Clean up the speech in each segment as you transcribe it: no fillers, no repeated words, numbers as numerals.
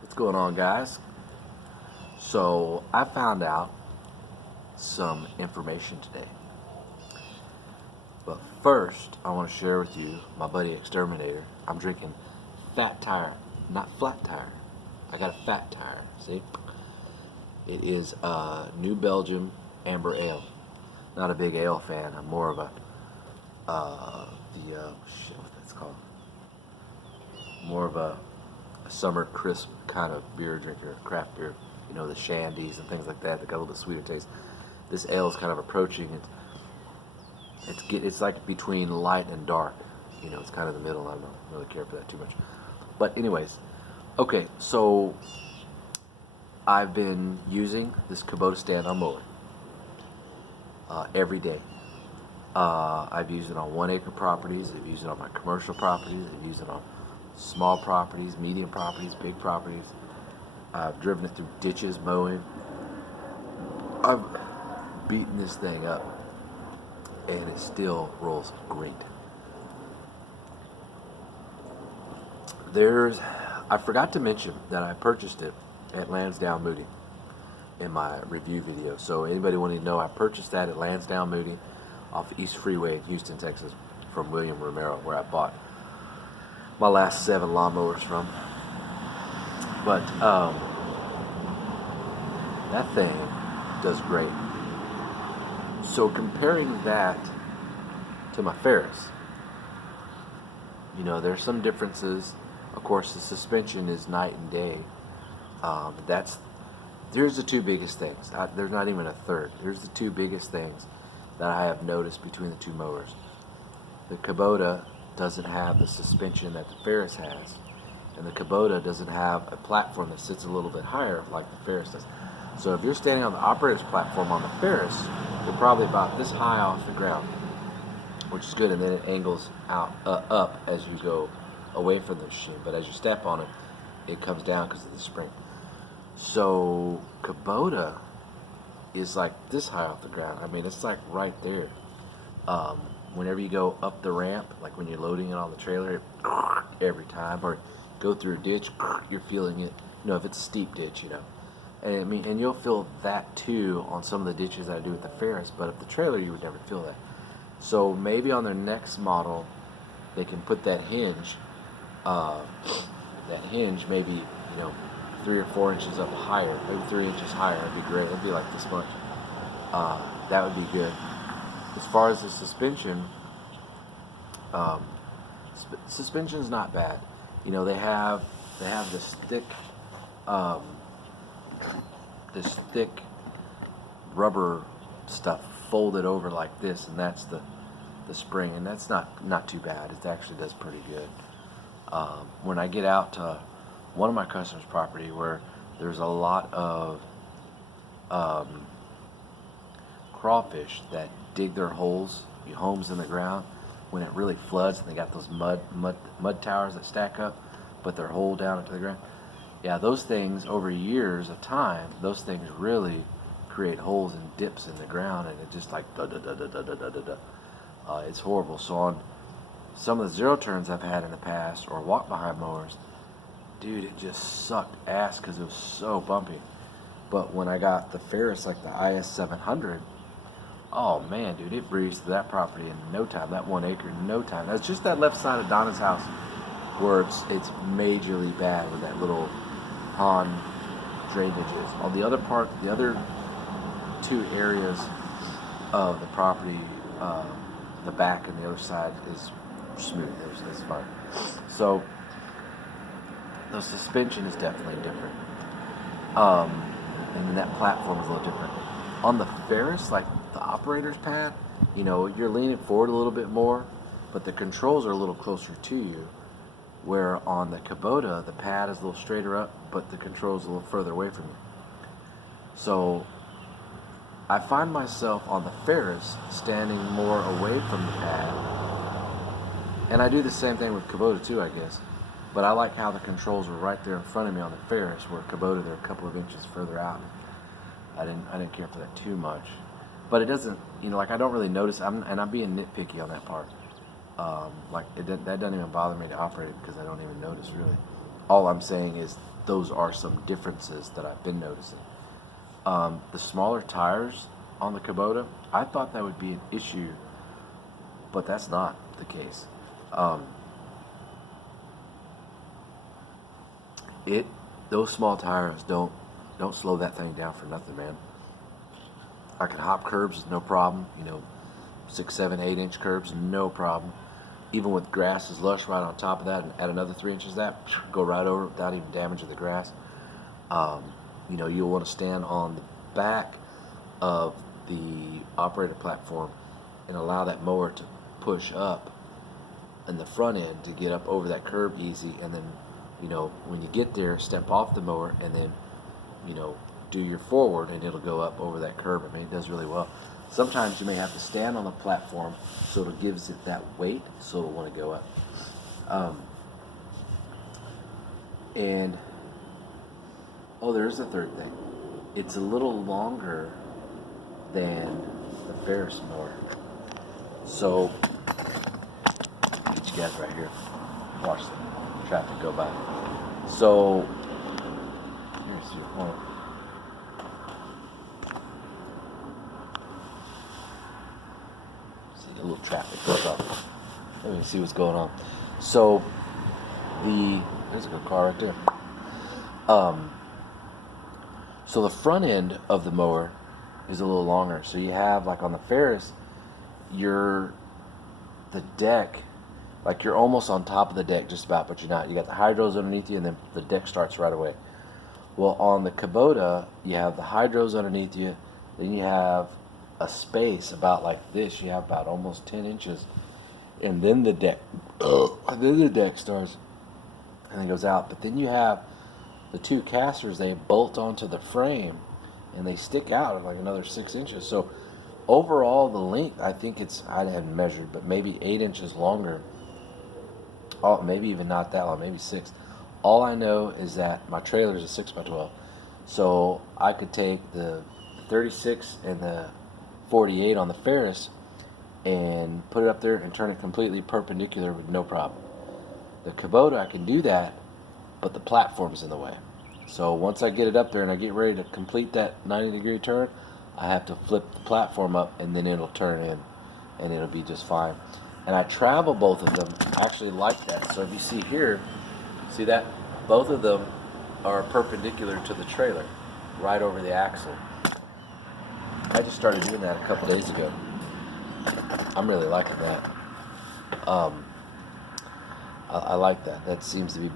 What's going on, guys? So I found out some information today. But first, I want to share with you my buddy Exterminator. I'm drinking fat tire, not flat tire. I got a fat tire, see? It is a New Belgium Amber Ale. Not a big ale fan. I'm more of a, what that's called? More of a summer crisp kind of beer drinker, craft beer. You know, the shandies and things like that got a little bit sweeter taste. This ale is kind of approaching it. It's like between light and dark. You know, it's kind of the middle. I don't really care for that too much. But anyways, okay, so I've been using this Kubota stand-on mower every day. I've used it on 1 acre properties. I've used it on my commercial properties. I've used it on small properties, medium properties, big properties. I've driven it through ditches, mowing. I've beaten this thing up, and it still rolls great. I forgot to mention that I purchased it at Lansdowne Moody in my review video. So anybody wanting to know, I purchased that at Lansdowne Moody off East Freeway in Houston, Texas, from William Romero, where I bought my last 7 lawnmowers from. But that thing does great. So comparing that to my Ferris, you know, there's some differences. Of course, the suspension is night and day. There's the two biggest things. There's not even a third. There's the two biggest things that I have noticed between the two mowers. The Kubota doesn't have the suspension that the Ferris has, and the Kubota doesn't have a platform that sits a little bit higher like the Ferris does. So if you're standing on the operator's platform on the Ferris, you're probably about this high off the ground, which is good, and then it angles out up as you go away from the machine. But as you step on it, it comes down because of the spring. So Kubota is like this high off the ground. I mean, it's like right there. Whenever you go up the ramp, like when you're loading it on the trailer, every time, or go through a ditch, you're feeling it. You know, if it's a steep ditch, you know. And I mean, and you'll feel that too on some of the ditches I do with the Ferris. But if the trailer, you would never feel that. So maybe on their next model, they can put that hinge. Maybe, you know, 3 or 4 inches up higher, maybe 3 inches higher. It'd be great. It'd be like this much. That would be good. As far as the suspension, suspension's not bad. You know, they have this thick rubber stuff folded over like this, and that's the spring, and that's not too bad. It actually does pretty good. When I get out to one of my customers' property where there's a lot of crawfish that dig their holes in the ground when it really floods, and they got those mud towers that stack up, but they're hole down into the ground. Yeah, those things over years of time, those things really create holes and dips in the ground, and it just like da da da da da da da da da. It's horrible. So on some of the zero turns I've had in the past, or walk behind mowers, dude, it just sucked ass because it was so bumpy. But when I got the Ferris, like the IS700, oh man, dude, it breezed through that property in no time. That 1 acre in no time. That's just that left side of Donna's house where it's majorly bad with that little pond drainages. On the other part, the other 2 areas of the property, the back and the other side is smooth. It's fine. So the suspension is definitely different. And then that platform is a little different. On the Ferris, like the operator's pad, you know, you're leaning forward a little bit more, but the controls are a little closer to you. Where on the Kubota, the pad is a little straighter up, but the controls a little further away from you. So I find myself on the Ferris standing more away from the pad. And I do the same thing with Kubota too, I guess. But I like how the controls were right there in front of me on the Ferris, where Kubota they're a couple of inches further out. I didn't care for that too much. But it doesn't, you know, like I don't really notice, I'm being nitpicky on that part. That doesn't even bother me to operate it because I don't even notice really. All I'm saying is those are some differences that I've been noticing. The smaller tires on the Kubota, I thought that would be an issue, but that's not the case. Those small tires don't slow that thing down for nothing, man. I can hop curbs, no problem. 6, 7, 8 inch curbs, no problem. Even with grass is lush right on top of that, and add another 3 inches of that, go right over it without even damaging the grass. You'll want to stand on the back of the operator platform and allow that mower to push up in the front end to get up over that curb easy, and then when you get there, step off the mower and then do your forward, and it'll go up over that curb. I mean, it does really well. Sometimes you may have to stand on the platform so it gives it that weight, so it'll want to go up. And there's a third thing. It's a little longer than the Ferris mower. So get you guys right here. Watch the traffic go by. So here's your point. See a little traffic goes up. Let me see what's going on. So there's a good car right there. So the front end of the mower is a little longer. So you have, like on the Ferris, the deck, like you're almost on top of the deck just about, but you're not. You got the hydros underneath you, and then the deck starts right away. Well, on the Kubota, you have the hydros underneath you, then you have a space about like this. You have about almost 10 inches, and then the deck, starts and then goes out. But then you have the two casters, they bolt onto the frame, and they stick out at like another 6 inches. So overall, the length, I think I hadn't measured, but maybe 8 inches longer. Oh, maybe even not that long, maybe 6. All I know is that my trailer is a 6x12, so I could take the 36 and the 48 on the Ferris and put it up there and turn it completely perpendicular with no problem. The Kubota, I can do that, but the platform's in the way. So once I get it up there and I get ready to complete that 90-degree turn, I have to flip the platform up, and then it'll turn in, and it'll be just fine. And I travel both of them actually like that. So if you see here, see that? Both of them are perpendicular to the trailer, right over the axle. I just started doing that a couple days ago. I'm really liking that. I like that. That seems to be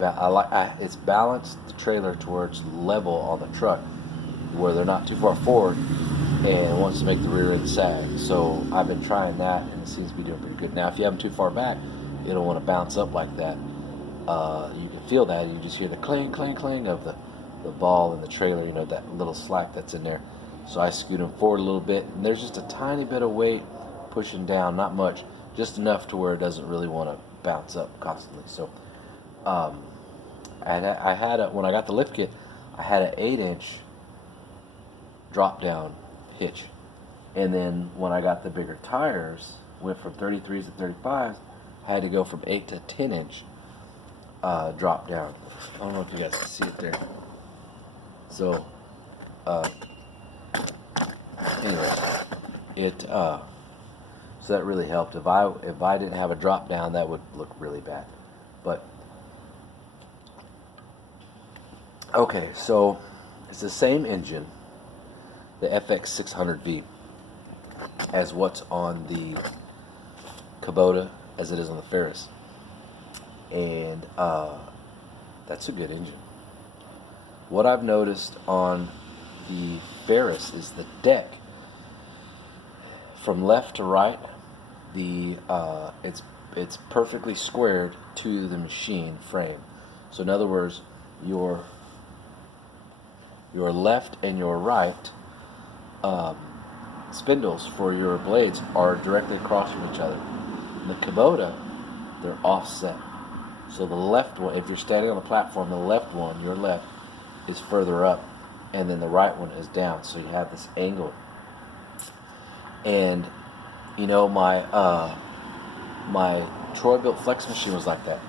it's balanced the trailer towards level on the truck, where they're not too far forward, and it wants to make the rear end sag. So I've been trying that, and it seems to be doing pretty good. Now, if you have them too far back, it'll want to bounce up like that. You can feel that. You just hear the clang, clang, clang of the ball in the trailer. That little slack that's in there. So I scoot them forward a little bit, and there's just a tiny bit of weight pushing down, not much, just enough to where it doesn't really want to bounce up constantly. So I had when I got the lift kit, I had an 8-inch drop down hitch, and then when I got the bigger tires, went from 33s to 35s, I had to go from 8 to 10-inch drop down. I don't know if you guys can see it there. So anyway, so that really helped. If I didn't have a drop down, that would look really bad. But okay, so it's the same engine, the FX600V, as what's on the Kubota as it is on the Ferris, and that's a good engine. What I've noticed on the Ferris is the deck from left to right. It's perfectly squared to the machine frame. So in other words, your left and your right spindles for your blades are directly across from each other. In the Kubota, they're offset. So the left one, if you're standing on the platform, the left one, your left, is further up, and then the right one is down. So you have this angle. And my Troy built flex machine was like that,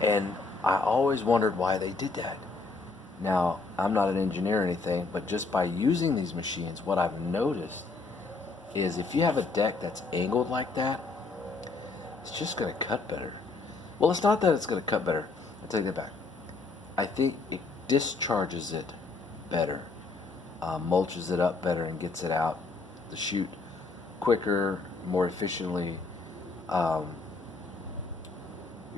and I always wondered why they did that. Now, I'm not an engineer or anything, but just by using these machines, what I've noticed is if you have a deck that's angled like that, it's just going to cut better. Well, it's not that it's going to cut better. I take that back. I think it discharges it better, mulches it up better, and gets it out the chute quicker, more efficiently. You're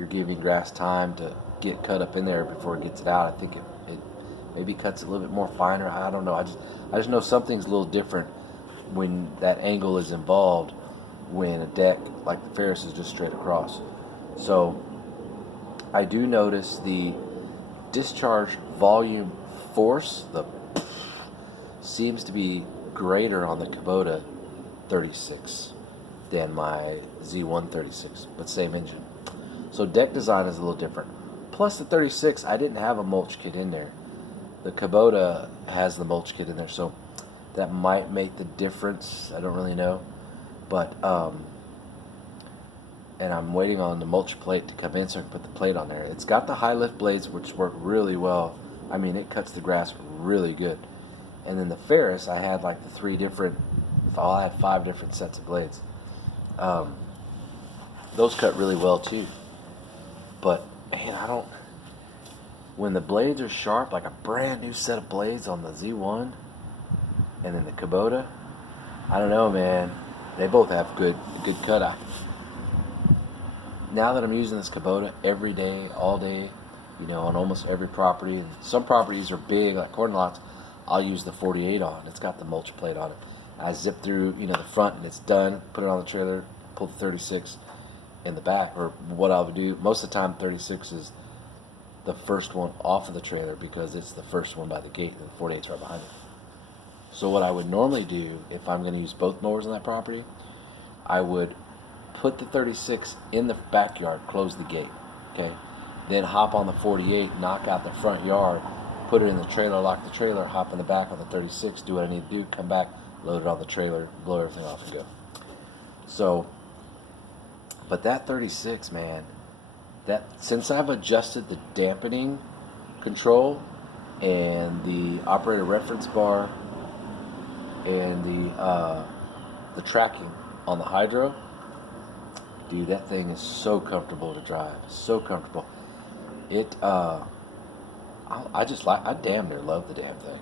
giving grass time to get cut up in there before it gets it out. I think it maybe cuts a little bit more finer. I don't know. I just know something's a little different when that angle is involved, when a deck like the Ferris is just straight across. So I do notice the discharge volume force, the seems to be greater on the Kubota 36 than my Z136, but same engine. So deck design is a little different. Plus the 36, I didn't have a mulch kit in there. The Kubota has the mulch kit in there, so that might make the difference. I don't really know. But, and I'm waiting on the mulch plate to come in so I can put the plate on there. It's got the high lift blades, which work really well. I mean, it cuts the grass really good. And then the Ferris, I had like the I had 5 different sets of blades. Those cut really well too. But, man, when the blades are sharp, like a brand new set of blades on the Z1 and then the Kubota, I don't know, man. They both have good cut. Now that I'm using this Kubota every day, all day, on almost every property, and some properties are big, like corn lots, I'll use the 48 on. It's got the mulch plate on it. I zip through, the front and it's done, put it on the trailer, pull the 36 in the back, or what I would do, most of the time 36 is the first one off of the trailer because it's the first one by the gate and the 48's right behind it. So what I would normally do if I'm going to use both mowers on that property, I would put the 36 in the backyard, close the gate, okay? Then hop on the 48, knock out the front yard, put it in the trailer, lock the trailer, hop in the back on the 36, do what I need to do, come back, load it on the trailer, blow everything off and go. So, but that 36, man, since I've adjusted the dampening control and the operator reference bar and the tracking on the hydro, dude, that thing is so comfortable to drive, so comfortable. I damn near love the damn thing.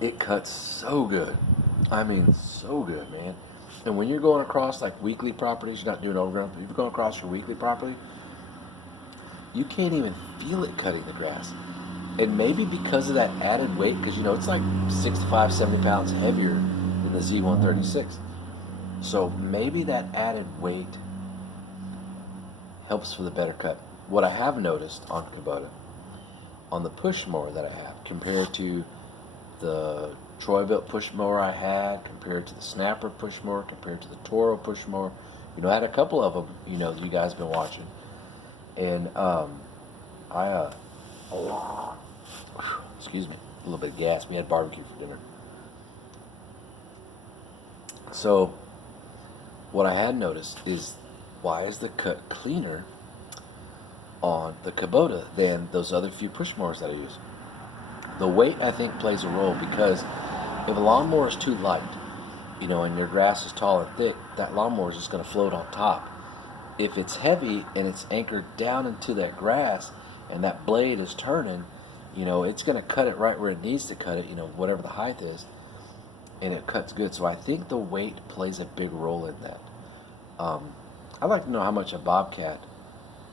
It cuts so good. I mean, so good, man. And when you're going across like weekly properties, you're not doing overground, but if you're going across your weekly property, you can't even feel it cutting the grass. And maybe because of that added weight, because it's like 65, 70 pounds heavier than the Z136. So maybe that added weight helps for the better cut. What I have noticed on Kubota, on the push mower that I have, compared to the Troy-Bilt push mower I had, compared to the Snapper push mower, compared to the Toro push mower, I had a couple of them, you guys been watching. And excuse me, a little bit of gas. We had barbecue for dinner. So what I had noticed is, why is the cut cleaner on the Kubota than those other few push mowers that I use? The weight, I think, plays a role, because if a lawnmower is too light, and your grass is tall and thick, that lawnmower is just going to float on top. If it's heavy and it's anchored down into that grass and that blade is turning, it's going to cut it right where it needs to cut it, whatever the height is, and it cuts good. So I think the weight plays a big role in that. I'd like to know how much a Bobcat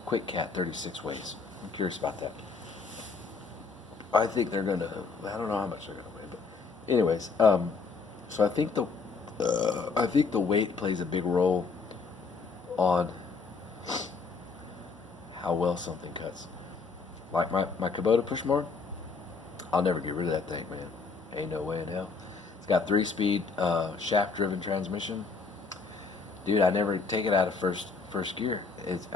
Quick Cat 36 weighs. I'm curious about that. I think they're going to, I don't know how much they're going to weigh, but anyways, so I think the weight plays a big role on how well something cuts. Like my Kubota push mower, I'll never get rid of that thing, man. Ain't no way in hell. It's got 3-speed shaft-driven transmission. Dude, I never take it out of first gear. It's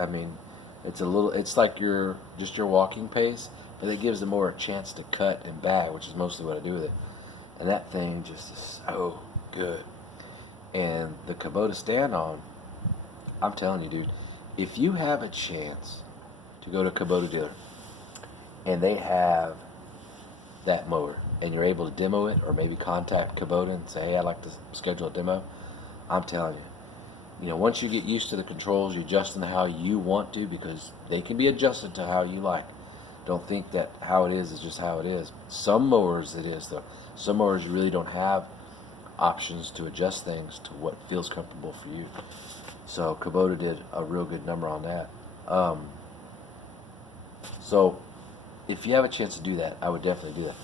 like your walking pace, but it gives it more a chance to cut and bag, which is mostly what I do with it. And that thing just is so good. And the Kubota stand-on, I'm telling you, dude, if you have a chance to to go to a Kubota dealer and they have that mower and you're able to demo it or maybe contact Kubota and say, hey, I'd like to schedule a demo, I'm telling you, once you get used to the controls, you adjust them how you want to because they can be adjusted to how you like. Don't think that how it is just how it is. Some mowers it is though. Some mowers you really don't have options to adjust things to what feels comfortable for you. So Kubota did a real good number on that. So if you have a chance to do that, I would definitely do that.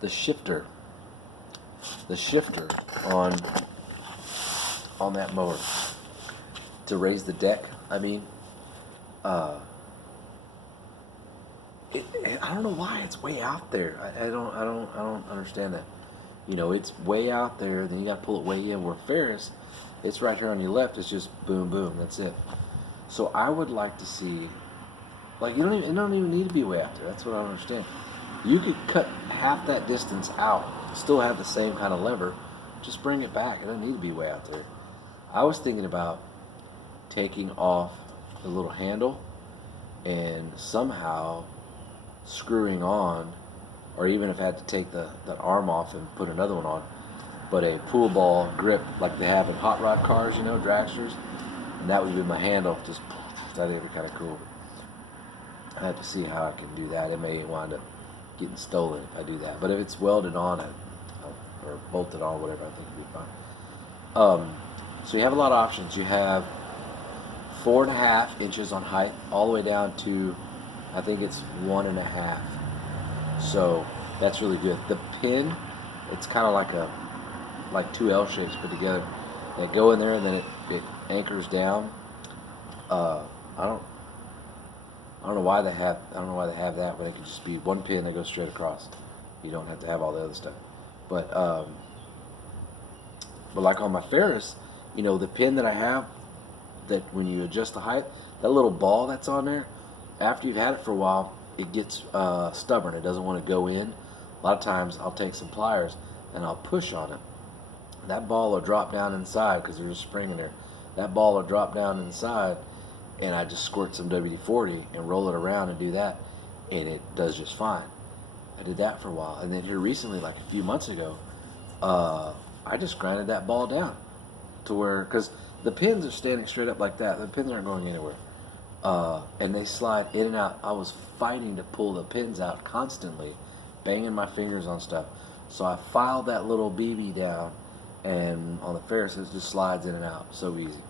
The shifter on that mower to raise the deck. I mean, I don't know why it's way out there. I don't understand that. It's way out there. Then you got to pull it way in. Where Ferris, it's right here on your left. It's just boom, boom. That's it. So I would like to see, like, it don't even need to be way out there. That's what I don't understand. You could cut half that distance out, still have the same kind of lever. Just bring it back. It doesn't need to be way out there. I was thinking about taking off the little handle and somehow screwing on, or even if I had to take that arm off and put another one on, but a pool ball grip like they have in hot rod cars, dragsters, and that would be my handle. Just that'd be kind of cool. I have to see how I can do that. It may wind up getting stolen if I do that, but if it's welded on or bolted on, whatever, I think it'd be fine. So you have a lot of options. You have 4.5 inches on height, all the way down to, I think it's 1.5. So that's really good. The pin, it's kind of like two L shapes put together. They go in there and then it anchors down. I don't know why they have that, but it could just be one pin that goes straight across. You don't have to have all the other stuff. But like on my Ferris, the pin that I have, that when you adjust the height, that little ball that's on there, after you've had it for a while, it gets stubborn. It doesn't want to go in. A lot of times I'll take some pliers and I'll push on it. That ball will drop down inside because there's a spring in there. That ball will drop down inside, and I just squirt some WD-40 and roll it around and do that, and it does just fine. I did that for a while, and then here recently, like a few months ago, I just grinded that ball down to where, because the pins are standing straight up like that. The pins aren't going anywhere. And they slide in and out. I was fighting to pull the pins out constantly, banging my fingers on stuff. So I filed that little BB down, and on the Ferris it just slides in and out. So easy.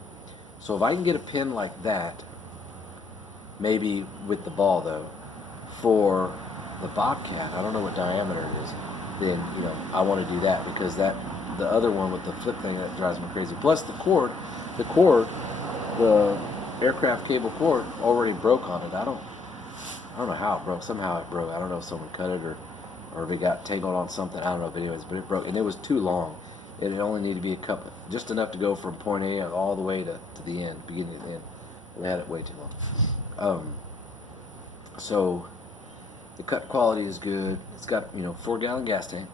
So if I can get a pin like that, maybe with the ball though, for the Bobcat, I don't know what diameter it is, then I want to do that, because the other one with the flip thing, that drives me crazy. Plus the cord, the aircraft cable cord already broke on it. I don't know how it broke. Somehow it broke. I don't know if someone cut it or if it got tangled on something. I don't know. But anyways, but it broke, and it was too long. It only needed to be a couple, just enough to go from point A all the way to the end, beginning to the end. We had it way too long. So the cut quality is good. It's got 4-gallon gas tank.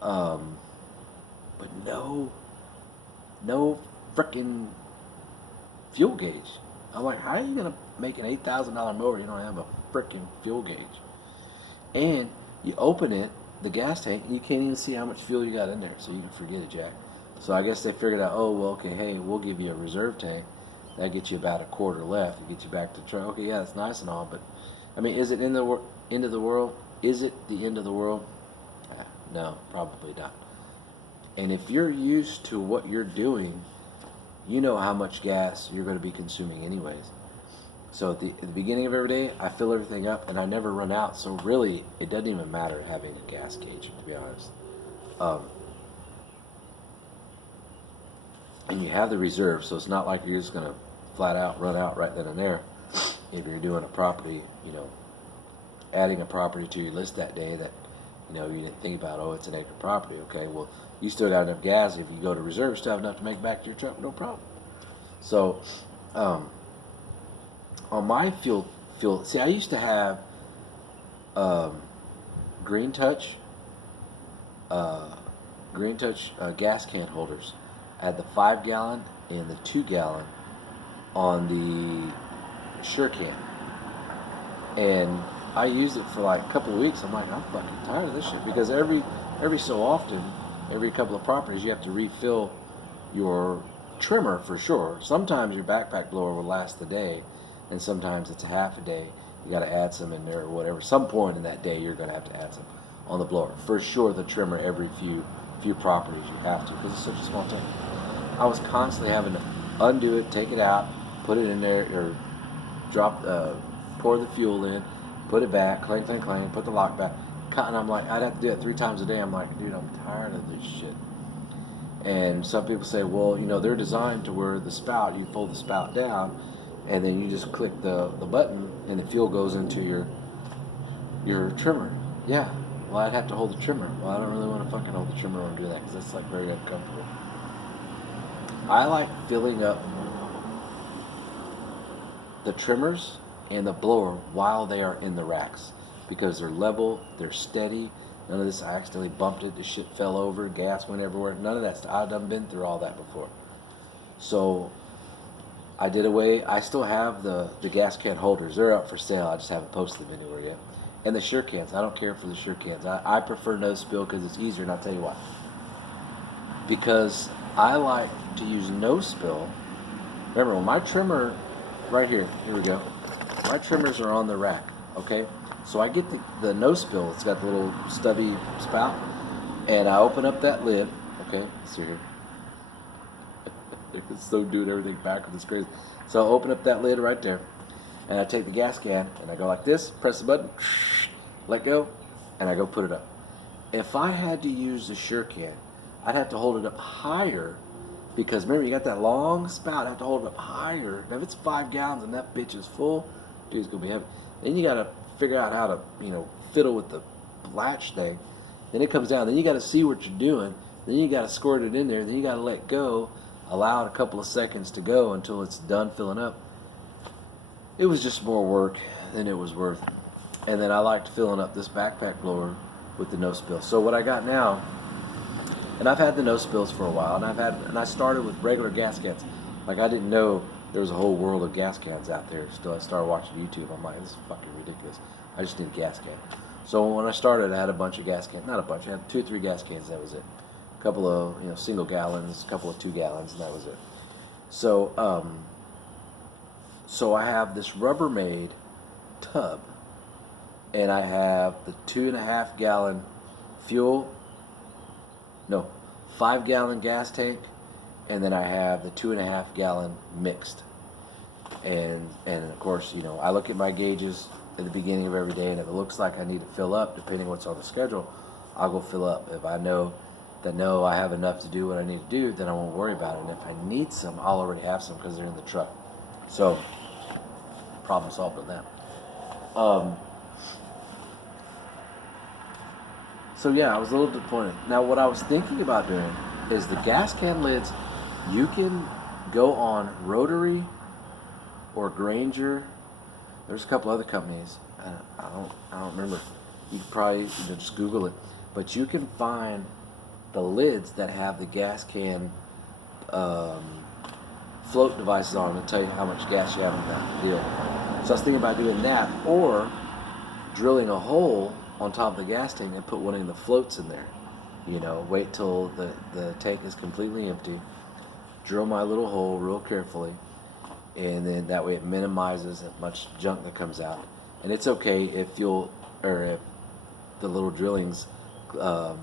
But no frickin' fuel gauge. I'm like, how are you gonna make an $8,000 mower? You don't have a frickin' fuel gauge. And you open it, the gas tank, and you can't even see how much fuel you got in there. So you can forget it, Jack. So I guess they figured out, oh well, okay, hey, we'll give you a reserve tank. That gets you about a quarter left. It gets you back to the truck. Okay, yeah, that's nice and all, but I mean, is it end of the world? Is it the end of the world? No, probably not. And if you're used to what you're doing, you know how much gas you're going to be consuming anyways. So at the beginning of every day, I fill everything up, and I never run out. So really, it doesn't even matter having a gas gauge, to be honest. And you have the reserve, so it's not like you're just going to flat out run out right then and there. If you're doing a property, adding a property to your list that day that you didn't think about, oh, it's an acre property. Okay, well, you still got enough gas. If you go to reserve, still have enough to make back to your truck, no problem. So, on my fuel, see, I used to have Green Touch Green Touch gas can holders. I had the 5 gallon and the 2 gallon on the Sure Can, and I used it for like a couple of weeks. I'm like, I'm fucking tired of this shit, because every so often, every couple of properties, you have to refill your trimmer for sure. Sometimes your backpack blower will last the day, and sometimes it's a half a day. You got to add some in there or whatever. Some point in that day, you're going to have to add some on the blower. For sure, the trimmer every few properties you have to, because it's such a small tank. I was constantly having to undo it, take it out, put it in there, or pour the fuel in, put it back, clang, clang, clang, put the lock back. And I'm like, I'd have to do it 3 times a day. I'm like, dude, I'm tired of this shit. And some people say, well, they're designed to where the spout, you fold the spout down, and then you just click the button, and the fuel goes into your trimmer. Yeah, well, I'd have to hold the trimmer. Well, I don't really want to fucking hold the trimmer when I do that, because that's like very uncomfortable. I like filling up the trimmers and the blower while they are in the racks, because they're level, they're steady. None of this, I accidentally bumped it, the shit fell over, gas went everywhere. None of that stuff. I've done been through all that before. So I did away. I still have the gas can holders. They're up for sale. I just haven't posted them anywhere yet. And the Sure Cans. I don't care for the Sure Cans. I prefer no spill because it's easier, and I'll tell you why. Because I like to use no spill. Remember, when my trimmer, right here we go. My trimmers are on the rack, okay? So I get the no spill. It's got the little stubby spout, and I open up that lid. Okay, see here. It's so doing everything backwards. It's crazy. So I open up that lid right there, and I take the gas can, and I go like this, press the button, let go, and I go put it up. If I had to use the Sure Can, I'd have to hold it up higher, because remember, you got that long spout. I have to hold it up higher. Now, if it's 5 gallons and that bitch is full, dude, it's going to be heavy. Then you got to figure out how to, fiddle with the latch thing. Then it comes down. Then you got to see what you're doing. Then you got to squirt it in there. Then you got to let go, allow it a couple of seconds to go until it's done filling up. It was just more work than it was worth. And then I liked filling up this backpack blower with the no spill. So what I got now, and I've had the no spills for a while, and I started with regular gas cans. Like, I didn't know there was a whole world of gas cans out there. Still, I started watching YouTube. I'm like, this is fucking ridiculous. I just need a gas can. So when I started, I had a bunch of gas cans. Not a bunch. I had 2 or 3 gas cans. That was it. A couple of single gallons, a couple of 2 gallons, and that was it. So so I have this Rubbermaid tub, and I have the 2.5 gallon fuel. No, 5 gallon gas tank, and then I have the 2.5 gallon mixed. And of course, I look at my gauges at the beginning of every day, and if it looks like I need to fill up, depending what's on the schedule, I'll go fill up. If I know that I have enough to do what I need to do, then I won't worry about it. And if I need some, I'll already have some because they're in the truck. So, problem solved on that. So yeah, I was a little disappointed. Now, what I was thinking about doing is the gas can lids, you can go on Rotary or Granger. There's a couple other companies. I don't remember. You can probably just Google it. But you can find the lids that have the gas can float devices on them to tell you how much gas you have in that deal. So I was thinking about doing that, or drilling a hole on top of the gas tank and put one of the floats in there. Wait till the tank is completely empty, drill my little hole real carefully, and then that way it minimizes as much junk that comes out. And it's okay if if the little drillings,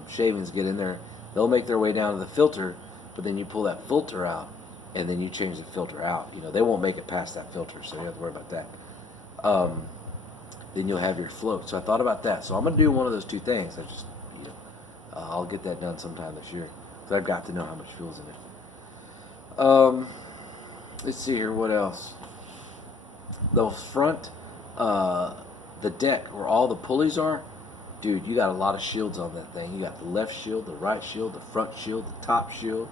shavings get in there, they'll make their way down to the filter, but then you pull that filter out, and then you change the filter out. They won't make it past that filter, so you don't have to worry about that. Then you'll have your float. So I thought about that. So I'm going to do one of those 2 things. I'll get that done sometime this year, because I've got to know how much fuel's in it. Let's see here, what else? The front, the deck where all the pulleys are, dude, you got a lot of shields on that thing. You got the left shield, the right shield, the front shield, the top shield,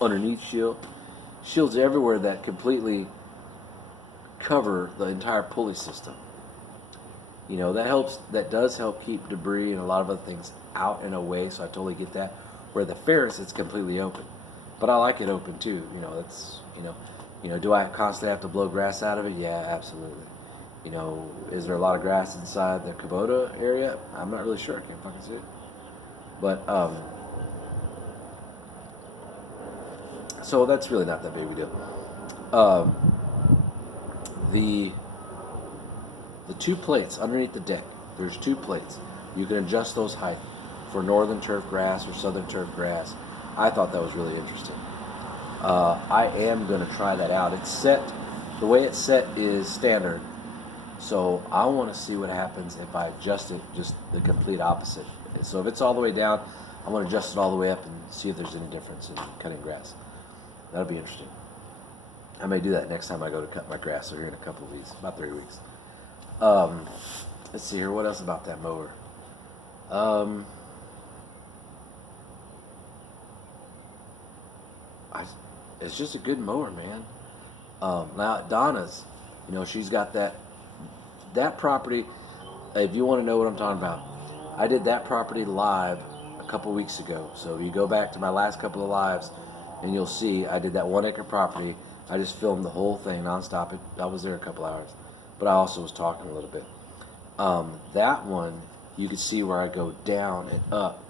underneath shield. Shields everywhere that completely cover the entire pulley system. That does help keep debris and a lot of other things out and away, so I totally get that. Where the Ferris, it's completely open. But I like it open too. Do I constantly have to blow grass out of it? Yeah, absolutely. Is there a lot of grass inside the Kubota area? I'm not really sure. I can't fucking see it. But so that's really not that big of a deal. The two plates underneath the deck. There's two plates. You can adjust those height for northern turf grass or southern turf grass. I thought that was really interesting. I am going to try that out. It's set, the way it's set is standard. So I want to see what happens if I adjust it just the complete opposite. So if it's all the way down, I'm going to adjust it all the way up and see if there's any difference in cutting grass. That'll be interesting. I may do that next time I go to cut my grass, or here in a couple of weeks, about 3 weeks. Let's see here, what else about that mower? It's just a good mower, man. Now at Donna's, she's got that property. If you want to know what I'm talking about, I did that property live a couple weeks ago. So you go back to my last couple of lives, and you'll see I did that 1 acre property. I just filmed the whole thing nonstop. I was there a couple hours, but I also was talking a little bit. That one, you could see where I go down and up,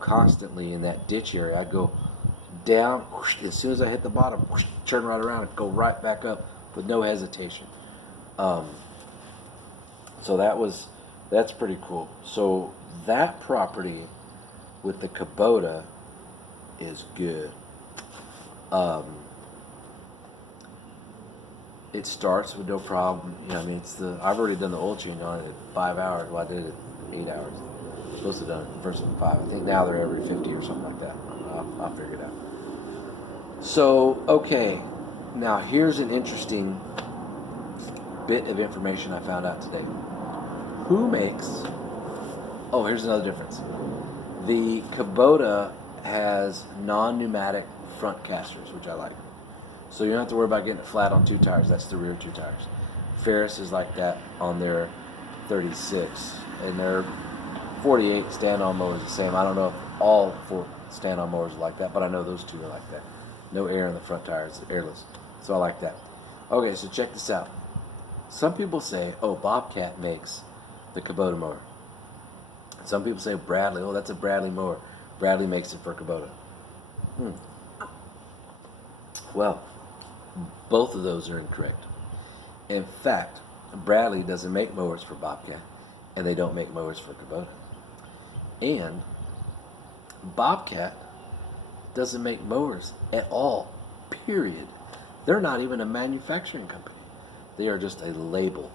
constantly in that ditch area. I'd go down, whoosh, as soon as I hit the bottom, whoosh, turn right around and go right back up with no hesitation. So that's pretty cool. So that property with the Kubota is good. It starts with no problem. I've already done the oil change on it in 5 hours. Well, I did it in 8 hours. I'm supposed to have done it the first one in 5. I think now they're every 50 or something like that. I'll figure it out. So, okay. Now, here's an interesting bit of information I found out today. Here's another difference. The Kubota has non-pneumatic front casters, which I like. So you don't have to worry about getting it flat on 2 tires. That's the rear 2 tires. Ferris is like that on their 36. And their 48 stand-on mowers are the same. I don't know if all 4 stand-on mowers are like that, but I know those 2 are like that. No air in the front tires, airless. So I like that. Okay, so check this out. Some people say, Bobcat makes the Kubota mower. Some people say Bradley, that's a Bradley mower. Bradley makes it for Kubota. Well, both of those are incorrect. In fact, Bradley doesn't make mowers for Bobcat, and they don't make mowers for Kubota. And Bobcat doesn't make mowers at all, period. They're not even a manufacturing company. They are just a label.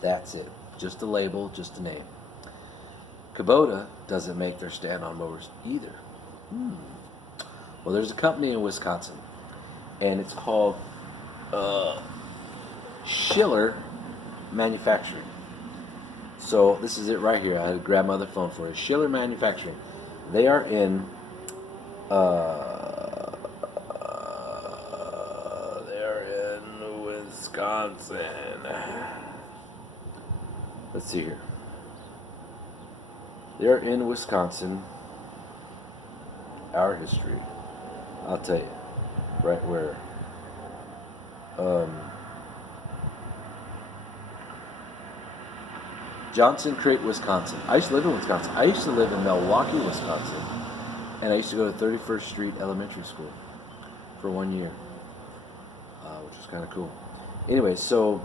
That's it. Just a label, just a name. Kubota doesn't make their stand-on mowers either. Well, there's a company in Wisconsin, and it's called Schiller Manufacturing. So this is it right here. I had to grab my other phone for it. Schiller Manufacturing. They are in Wisconsin. Let's see here. They're in Wisconsin. Our history. I'll tell you. Right where. Johnson Creek, Wisconsin. I used to live in Wisconsin. I used to live in Milwaukee, Wisconsin. And I used to go to 31st Street Elementary School for 1 year, which was kind of cool. Anyway, so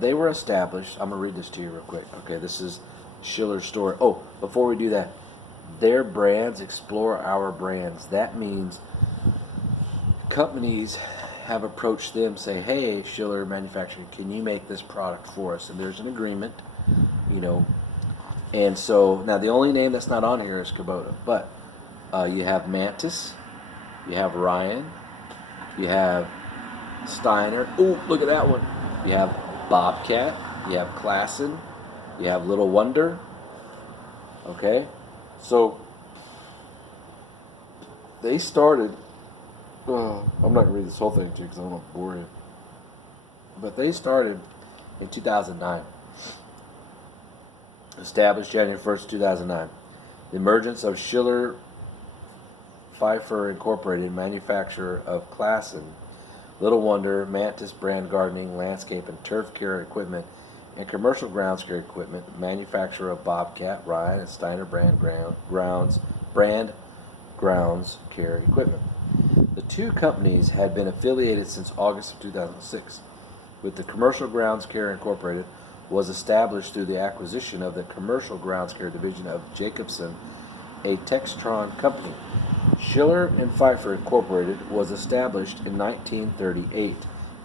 they were established. I'm going to read this to you real quick. Okay, this is Schiller's story. Oh, before we do that, their brands explore our brands. That means companies have approached them, say, hey, Schiller Manufacturing, can you make this product for us? And there's an agreement, And so, now the only name that's not on here is Kubota. But you have Mantis, you have Ryan, you have Steiner. Oh, look at that one. You have Bobcat, you have Klassen, you have Little Wonder. Okay? So, they started, I'm not going to read this whole thing to you because I don't want to bore you. But they started in 2009. Established January 1st, 2009. The emergence of Schiller Pfeiffer Incorporated, manufacturer of Klassen, Little Wonder, Mantis brand gardening, landscape, and turf care equipment, and commercial grounds care equipment, manufacturer of Bobcat, Ryan, and Steiner brand grounds care equipment. The two companies had been affiliated since August of 2006, with the Commercial Grounds Care Incorporated was established through the acquisition of the Commercial Grounds Care division of Jacobson, a Textron company. Schiller and Pfeiffer Incorporated was established in 1938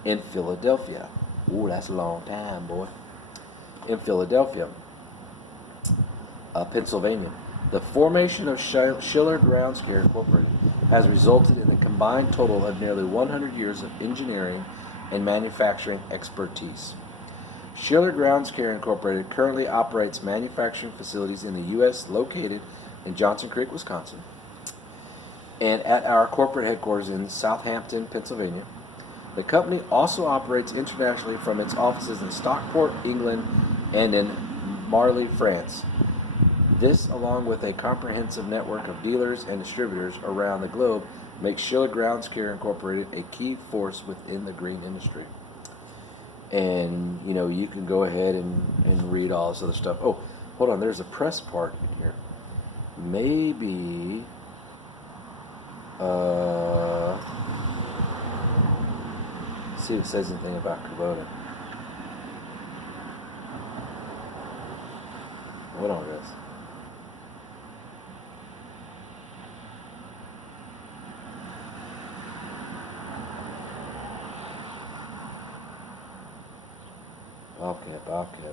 in Philadelphia. Ooh, that's a long time, boy. In Philadelphia, Pennsylvania. The formation of Schiller Grounds Care Incorporated has resulted in a combined total of nearly 100 years of engineering and manufacturing expertise. Schiller Grounds Care Incorporated currently operates manufacturing facilities in the U.S. located in Johnson Creek, Wisconsin, and at our corporate headquarters in Southampton, Pennsylvania. The company also operates internationally from its offices in Stockport, England, and in Marly, France. This, along with a comprehensive network of dealers and distributors around the globe, makes Schiller Grounds Care Incorporated a key force within the green industry. And, you know, you can go ahead and read all this other stuff. Oh, hold on, there's a press part in here. Maybe, see if it says anything about Kubota. Hold on, guys.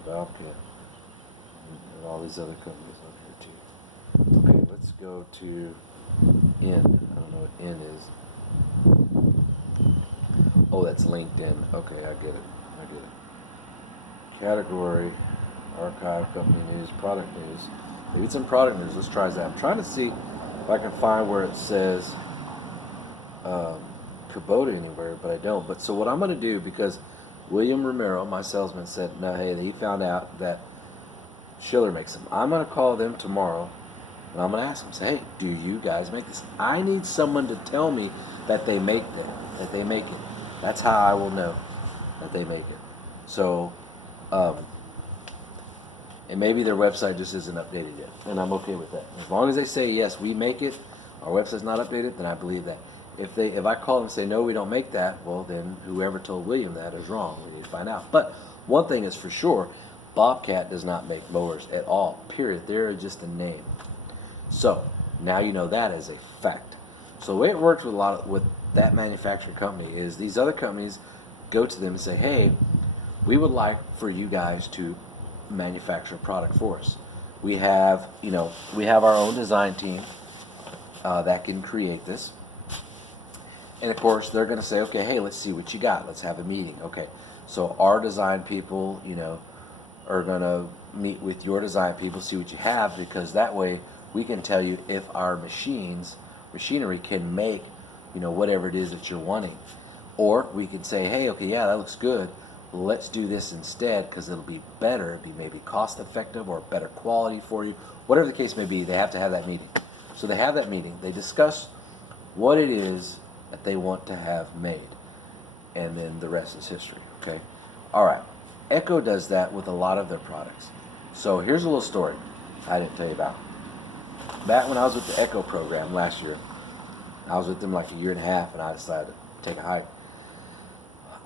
Bobcat, and all these other companies over here too. Okay, let's go to N. I don't know what N is. Oh, that's LinkedIn. Okay, I get it. Category, archive, company news, product news. Maybe it's in product news. Let's try that. I'm trying to see if I can find where it says Kubota anywhere, but I don't. But so what I'm going to do, because William Romero, my salesman, said, no, hey, he found out that Schiller makes them. I'm going to call them tomorrow, and I'm going to ask them, say, hey, do you guys make this? I need someone to tell me that they make them, that they make it. That's how I will know that they make it. So, and maybe their website just isn't updated yet, and I'm okay with that. As long as they say, yes, we make it, our website's not updated, then I believe that. If I call them and say, no, we don't make that, well, then whoever told William that is wrong. We need to find out. But one thing is for sure, Bobcat does not make mowers at all, period. They're just a name. So now you know that as a fact. So the way it works with that manufacturing company is these other companies go to them and say, hey, we would like for you guys to manufacture a product for us. We have our own design team that can create this. And of course, they're going to say, okay, hey, let's see what you got. Let's have a meeting. Okay, so our design people, are going to meet with your design people, see what you have, because that way we can tell you if our machinery can make, whatever it is that you're wanting. Or we can say, hey, okay, yeah, that looks good. Let's do this instead because it'll be better. It'll be maybe cost effective or better quality for you. Whatever the case may be, they have to have that meeting. So they have that meeting. They discuss what it is that they want to have made, and then the rest is history. Okay, all right. Echo does that with a lot of their products. So here's a little story I didn't tell you about. Back when I was with the Echo program last year, I was with them like a year and a half, and I decided to take a hike.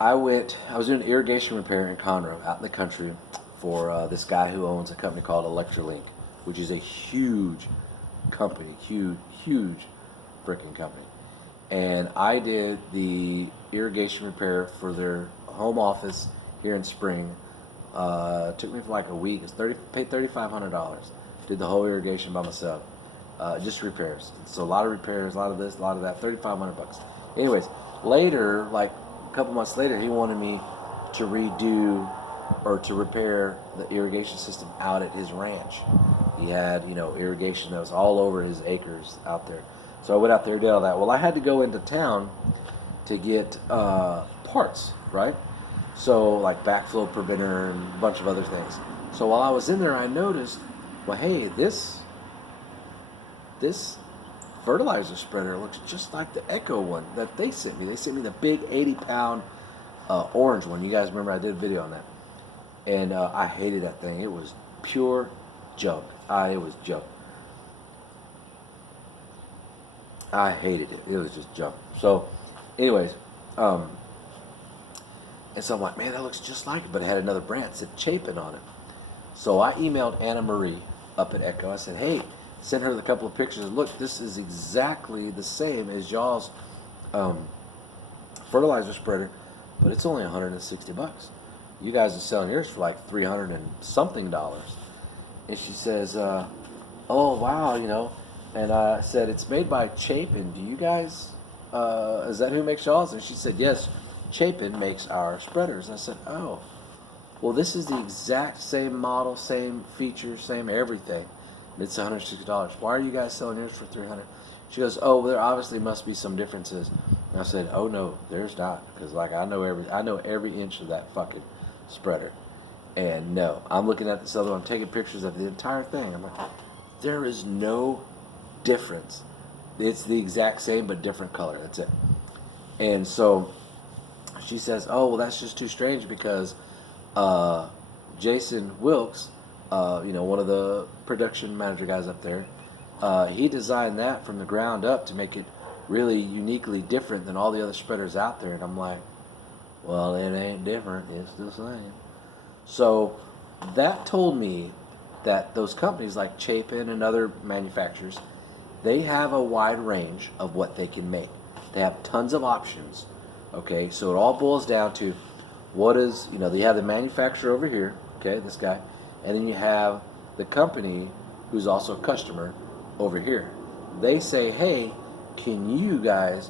I was doing irrigation repair in Conroe, out in the country, for this guy who owns a company called Electrolink, which is a huge company, huge freaking company. And I did the irrigation repair for their home office here in Spring. It took me for like a week. Paid $3,500. Did the whole irrigation by myself. Just repairs. So a lot of repairs, a lot of this, a lot of that. $3,500. Anyways, later, like a couple months later, he wanted me to redo or to repair the irrigation system out at his ranch. He had, irrigation that was all over his acres out there. So I went out there and did all that. Well, I had to go into town to get parts, right? So like backflow preventer and a bunch of other things. So while I was in there, I noticed, well, hey, this fertilizer spreader looks just like the Echo one that they sent me. They sent me the big 80-pound orange one. You guys remember I did a video on that. And I hated that thing. It was pure junk. It was junk. I hated it. It was just junk. So, anyways, and so I'm like, man, that looks just like it, but it had another brand. It said Chapin on it. So I emailed Anna Marie up at Echo. I said, hey, sent her a couple of pictures. Look, this is exactly the same as y'all's fertilizer spreader, but it's only $160. You guys are selling yours for like $300 and something. And she says, oh, wow, you know. And I said, it's made by Chapin. Do you guys, is that who makes y'all's? And she said, yes, Chapin makes our spreaders. And I said, oh, well, this is the exact same model, same features, same everything. It's $160. Why are you guys selling yours for $300? She goes, oh, well, there obviously must be some differences. And I said, oh no, there's not, because like I know every inch of that fucking spreader. And no, I'm looking at this other one, I'm taking pictures of the entire thing. I'm like, there is no difference. It's the exact same but different color. That's it. And so she says, oh, well, that's just too strange because Jason Wilkes, you know, one of the production manager guys up there, he designed that from the ground up to make it really uniquely different than all the other spreaders out there. And I'm like, well, it ain't different, it's the same. So that told me that those companies like Chapin and other manufacturers, they have a wide range of what they can make. They have tons of options. Okay, so it all boils down to what is, you know, they have the manufacturer over here, okay, this guy, and then you have the company who's also a customer over here. They say, hey, can you guys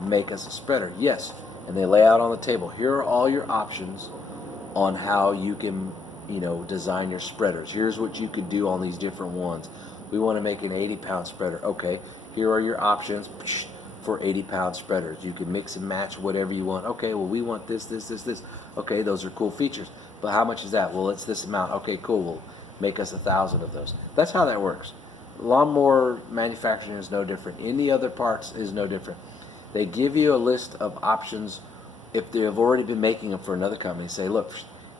make us a spreader? Yes. And they lay out on the table, here are all your options on how you can, you know, design your spreaders. Here's what you could do on these different ones. We want to make an 80-pound spreader. Okay, here are your options for 80-pound spreaders. You can mix and match whatever you want. Okay, well, we want this, this, this, this. Okay, those are cool features. But how much is that? Well, it's this amount. Okay, cool. We'll make us 1,000 of those. That's how that works. Lawnmower manufacturing is no different. Any other parts is no different. They give you a list of options. If they have already been making them for another company, say, look,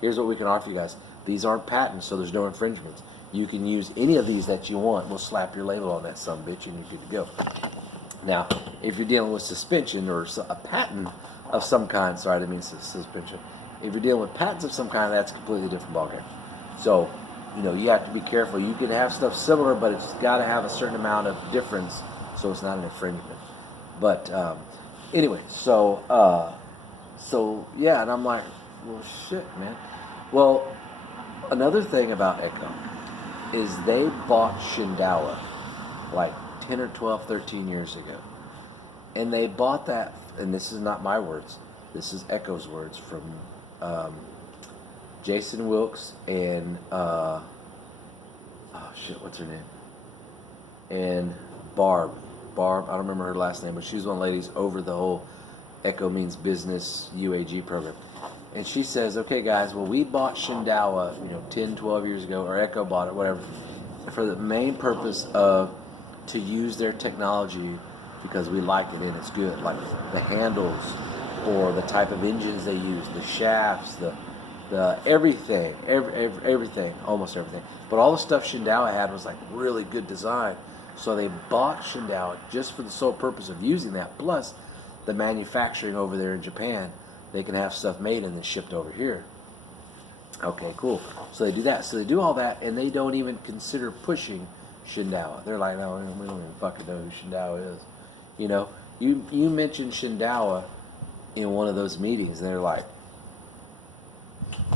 here's what we can offer you guys. These aren't patents, so there's no infringements. You can use any of these that you want. We'll slap your label on that son bitch and you're good to go. Now, if you're dealing with suspension or a patent of some kind, sorry, I didn't mean suspension. If you're dealing with patents of some kind, that's a completely different ballgame. So, you know, you have to be careful. You can have stuff similar, but it's got to have a certain amount of difference so it's not an infringement. But anyway, so yeah, and I'm like, well, shit, man. Well, another thing about Echo is they bought Shindawa like 10 or 12, 13 years ago. And they bought that, and this is not my words, this is Echo's words from Jason Wilkes and, oh shit, what's her name? And Barb, I don't remember her last name, but she's one of the ladies over the whole Echo Means Business UAG program. And she says, okay guys, well, we bought Shindawa, you know, 10, 12 years ago, or Echo bought it, whatever, for the main purpose of to use their technology because we like it and it's good, like the handles or the type of engines they use, the shafts, the everything, everything, almost everything. But all the stuff Shindawa had was like really good design. So they bought Shindawa just for the sole purpose of using that, plus the manufacturing over there in Japan. They can have stuff made and then shipped over here. Okay, cool. So they do that. So they do all that, and they don't even consider pushing Shindawa. They're like, no, we don't even fucking know who Shindawa is. You know, you mentioned Shindawa in one of those meetings, and they're like,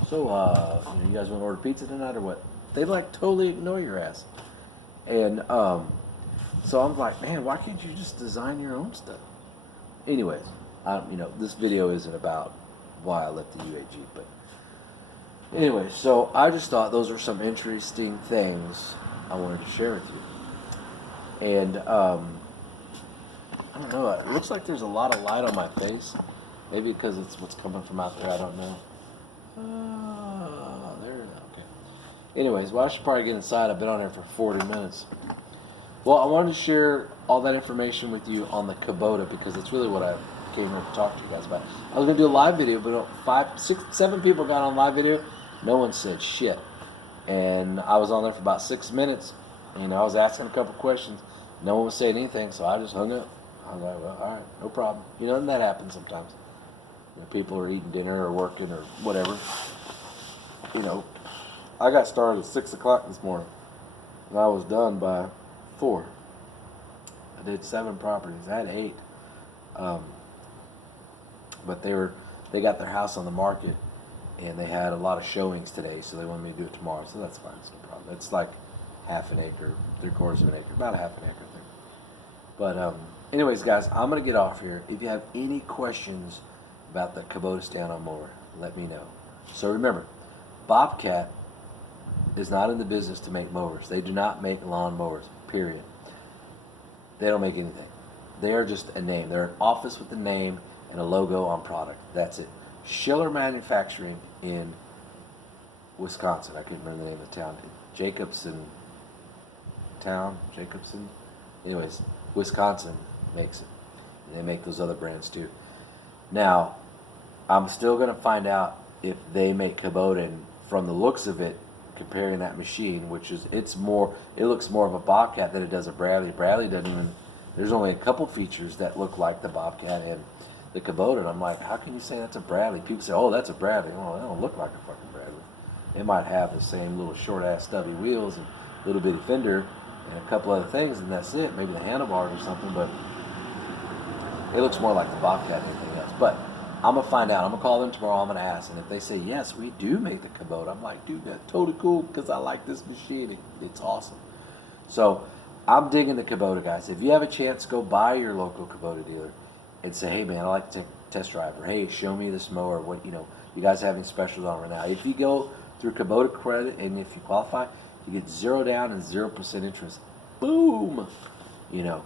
so, you know, you guys want to order pizza tonight or what? They like totally ignore your ass. And so I'm like, man, why can't you just design your own stuff? Anyways, you know, this video isn't about why I left the UAG, but anyway, so I just thought those were some interesting things I wanted to share with you. And I don't know, it looks like there's a lot of light on my face. Maybe because it's what's coming from out there, I don't know. Okay. Anyways, well, I should probably get inside. I've been on there for 40 minutes. Well, I wanted to share all that information with you on the Kubota because it's really what I came here to talk to you guys about. I was going to do a live video, but 5, 6, 7 people got on live video. No one said shit. And I was on there for about 6 minutes. You know, I was asking a couple questions. No one was saying anything, so I just hung up. I was like, well, all right, no problem. You know, and that happens sometimes. You know, people are eating dinner or working or whatever. You know, I got started at 6 o'clock this morning, and I was done by 4. I did 7 properties. I had 8. But they got their house on the market, and they had a lot of showings today, so they wanted me to do it tomorrow. So that's fine. It's no problem. It's like half an acre, 3/4 of an acre, about a half an acre thing. But anyways, guys, I'm gonna get off here. If you have any questions about the Kubota stand-on mower, let me know. So remember, Bobcat is not in the business to make mowers. They do not make lawn mowers. Period. They don't make anything. They are just a name. They're an office with a name and a logo on product. That's it. Schiller Manufacturing in Wisconsin. I couldn't remember the name of the town. Jacobson. Anyways, Wisconsin makes it. And they make those other brands too. Now, I'm still going to find out if they make Kubota, and from the looks of it, comparing that machine, which is, it looks more of a Bobcat than it does a Bradley. Bradley doesn't even, there's only a couple features that look like the Bobcat and the Kubota, and I'm like, how can you say that's a Bradley? People say, oh, that's a Bradley. Well, they don't look like a fucking Bradley. They might have the same little short-ass stubby wheels and little bitty fender and a couple other things, and that's it. Maybe the handlebars or something, but it looks more like the Bobcat than anything else. But I'm going to find out. I'm going to call them tomorrow. I'm going to ask. And if they say, yes, we do make the Kubota, I'm like, dude, that's totally cool because I like this machine. It's awesome. So I'm digging the Kubota, guys. If you have a chance, go by your local Kubota dealer and say, hey, man, I like to take a test drive. Or, hey, show me this mower. What, you know, you guys have any specials on right now. If you go through Kubota Credit and if you qualify, you get 0 down and 0% interest. Boom! You know.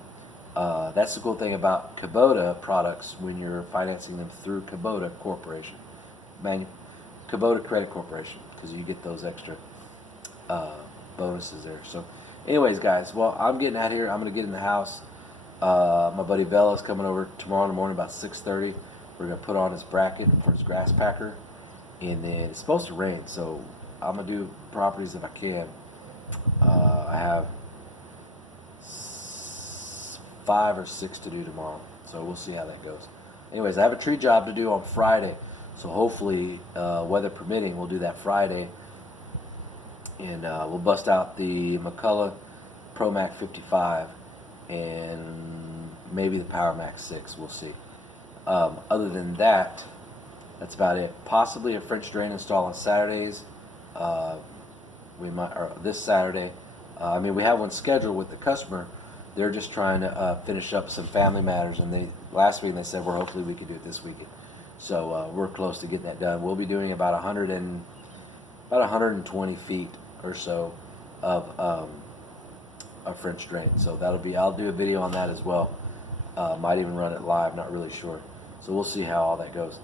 That's the cool thing about Kubota products when you're financing them through Kubota Corporation, Kubota Credit Corporation, because you get those extra bonuses there. So, anyways, guys, well, I'm getting out here. I'm gonna get in the house. My buddy Bella's coming over tomorrow in the morning about 6:30. We're gonna put on his bracket for his grass packer, and then it's supposed to rain, so I'm gonna do properties if I can. I have 5 or 6 to do tomorrow, so we'll see how that goes. Anyways, I have a tree job to do on Friday, so hopefully, weather permitting, we'll do that Friday, and we'll bust out the McCullough Pro Mac 55 and maybe the Power Max 6. We'll see. Other than that, that's about it. Possibly a French drain install on Saturdays. We might, or this Saturday. I mean, we have one scheduled with the customer. They're just trying to finish up some family matters, and last week they said, well, hopefully we can do it this weekend. So we're close to getting that done. We'll be doing about 120 feet or so of a French drain. So I'll do a video on that as well. Might even run it live, not really sure. So we'll see how all that goes.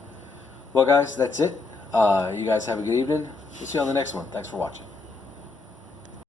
Well, guys, that's it. You guys have a good evening. We'll see you on the next one. Thanks for watching.